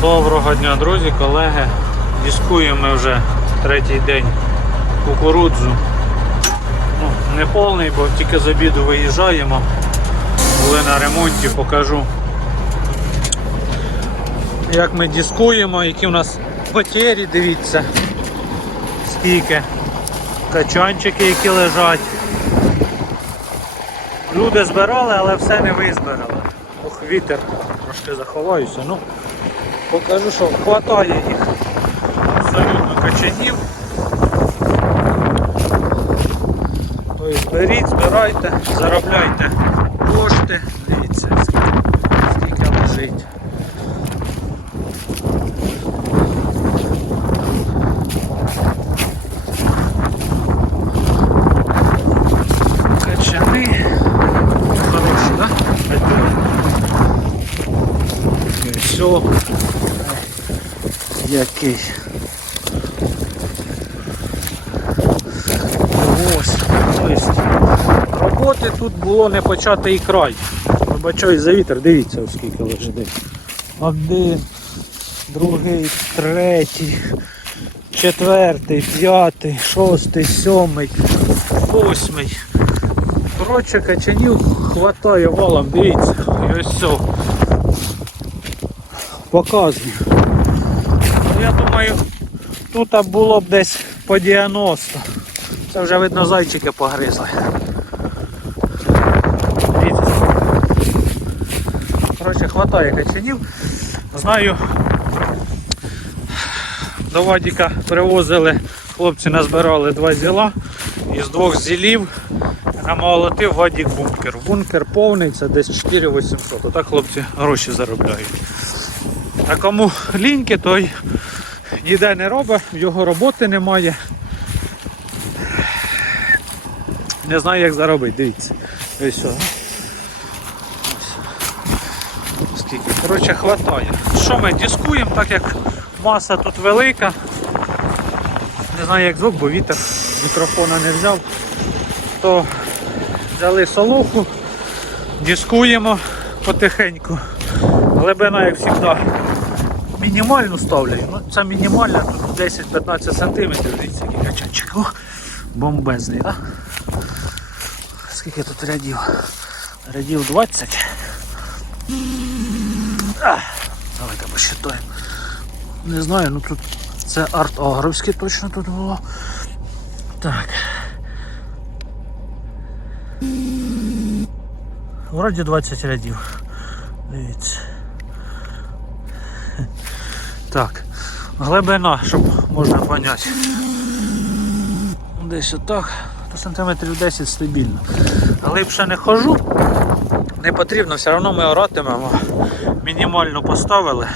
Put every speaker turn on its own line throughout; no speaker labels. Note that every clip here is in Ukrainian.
Доброго дня, друзі, колеги. Дискуємо ми вже третій день кукурудзу. Ну, не повний, бо тільки з обіду виїжджаємо. Були на ремонті, покажу. Як ми дискуємо, які у нас потері, дивіться. Скільки. Качанчики, які лежать. Люди збирали, але все не визбирали. Ох, вітер, трошки заховаюся. Ну, покажу, що хватає їх абсолютно качанів. Тобто беріть, збирайте, заробляйте кошти. Дивіться, скільки, скільки лежить. Качани. Хороші, да? І все. Який. Ось. Тобто, роботи тут було не початий край. Вибачаю за вітер, дивіться, ось скільки лежить. Один, другий, третій, четвертий, п'ятий, шостий, сьомий, восьмий. Коротше, качанів хватає валом, дивіться, і ось все. Показую. Ну, Я думаю, тут було б десь по 90. Це вже видно зайчики погризли. Коротше, хватає качанів. Знаю, до Вадіка привозили, хлопці назбирали два зіла. Із двох зілів намолотив Вадік бункер. Бункер повний, це десь 4800. Отак хлопці гроші заробляють. А кому ліньки, той ніде не робить, його роботи немає. Не знаю, як заробити, дивіться. Ось все. Скільки. Коротше, хватає. Що ми дискуємо, так як маса тут велика. Не знаю як звук, бо вітер мікрофона не взяв. То взяли солоху, дискуємо потихеньку. Глибина, як завжди, мінімальну ставлю. Ну, це мінімальна, тут 10-15 см. Дивіться, який качанчик. О, бомбезний, так? Скільки тут рядів? Рядів 20. А, давайте посчитаємо. Не знаю, ну тут це арт-агровське точно тут було. Так. Вроді 20 рядів. Дивіться. Так. Глибина, щоб можна поняти. Десь отак. До сантиметрів 10 стабільно. Глибше не хожу. Не потрібно, все одно ми оратимемо. Мінімально поставили,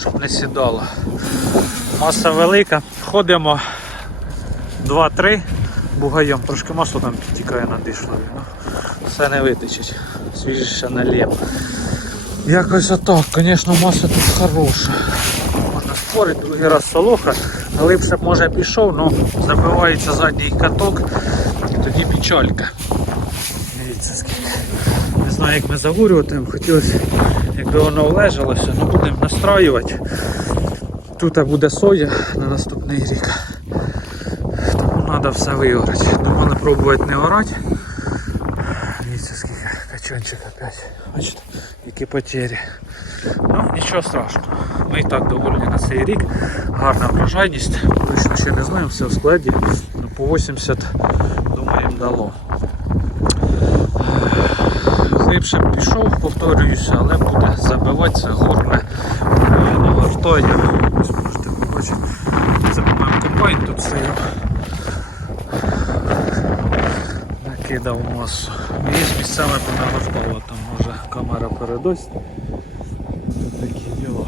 щоб не сідало. Маса велика. Ходимо 2-3 бугаєм. Трошки масло там підтікає на дишлові. Ну, все не витечить. Свіжіше налєм. Якось отак, звісно, маса тут хороша. Можна другий раз солоха, глибше б може пішов, але забивається задній каток і тоді печалька. Дивіться скільки. Не знаю як ми загурюватимемо, хотілося, якби воно влежалося, ну будемо настраювати. Тут буде соя на наступний рік. Тому треба все виорати. Думали пробувати не орати. Дивіться скільки качанчик опять. Бачите, які потері. Ну, нічого страшного. Ми і так довольні на цей рік. Гарна врожайність. Точно ще не знаємо, все в складі. Ну, по 80 думаємо дало. Глибше пішов, повторююся, але буде забиватися горне нагортання. Ось можете побачити. Це по-моєму комбайн тут стояв. Накидав масу. Є місцями понагортало, там може камера передасть. Такі діла.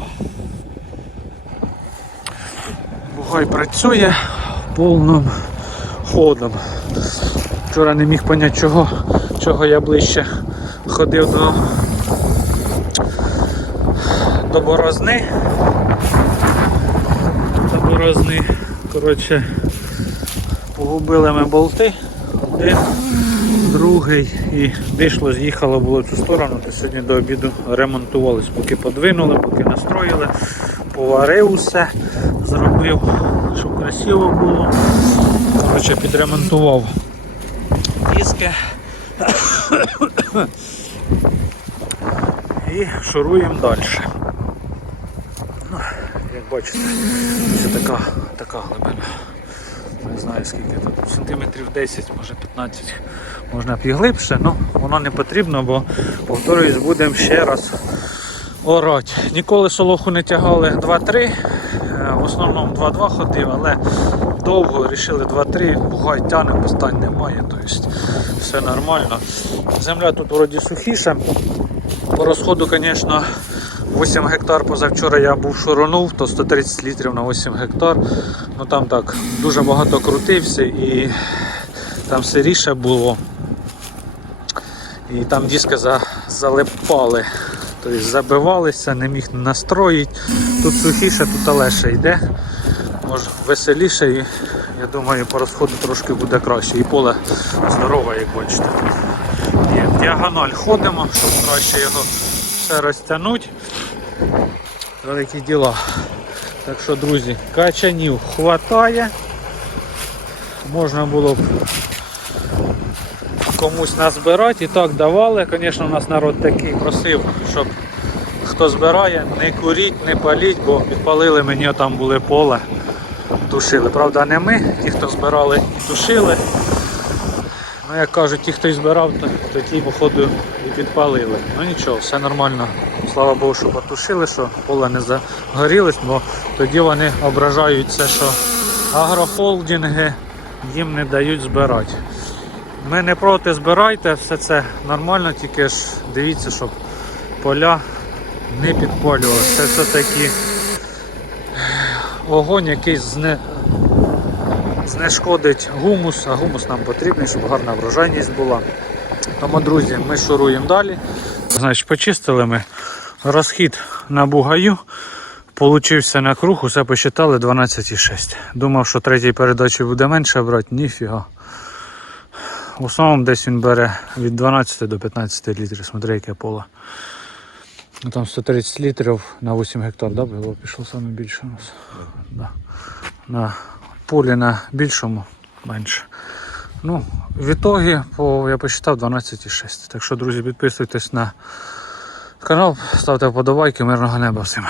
Бугай працює повним ходом. Вчора не міг поняти чого, чого я ближче ходив до, до борозни. До борозни. Коротше, погубили ми болти. Один, другий. і вийшло, з'їхало було в цю сторону, то сьогодні до обіду ремонтувались, поки подвинули, поки настроїли, поварив усе, зробив, щоб красиво було. Коротше, підремонтував диски. І шуруємо далі. Ну, Як бачите, це така, така глибина. Не знаю скільки тут, сантиметрів 10, може 15, можна б і глибше, але воно не потрібно, бо повторюсь, будемо ще раз орати. Ніколи солоху не тягали 2-3, е, в основному 2-2 ходив, але довго вирішили 2-3, бугай тяне, постань немає, тобто все нормально. Земля тут вроді сухіша. По розходу, звісно, 8 гектар позавчора я був шуронув, то 130 літрів на 8 гектар. Ну там так дуже багато крутився і там сиріше було. І там диски за, залипали, тобто забивалися, не міг настроїти. Тут сухіше, тут легше йде. Може веселіше і я думаю по розходу трошки буде краще. І поле здорове, як бачите. І діагональ ходимо, щоб краще його все розтягнути. Великі діла. Так що, друзі, качанів хватає. Можна було б комусь назбирати і так давали. Звісно, у нас народ такий просив, щоб хто збирає, не куріть, не паліть, бо підпалили мені там були поле, тушили. Правда, не ми, ті, хто збирали і тушили. Ну, як кажуть, ті, хто і збирав, то, то ті, походу, і підпалили. Ну нічого, все нормально. Слава Богу, що потушили, що поле не загорілось, бо тоді вони ображають це, що агрохолдинги їм не дають збирати. Ми не проти збирайте, все це нормально, тільки ж дивіться, щоб поля не підпалювалося. Це все-таки огонь, який зне, знешкодить гумус, а гумус нам потрібний, щоб гарна врожайність була. Тому, друзі, ми шуруємо далі. Значить, почистили ми розхід на бугаю. Получився на круг, усе посчитали 12,6. Думав, що третій передачі буде менше брати, ніфіга. В основному десь він бере від 12 до 15 літрів, смотри, яке поле. Ну, там 130 літрів на 8 гектар, да, було пішло саме більше у нас. Да. На полі на більшому менше. Ну, в ітогі по, я посчитав 12,6. Так що, друзі, підписуйтесь на канал, ставте вподобайки, мирного неба всім.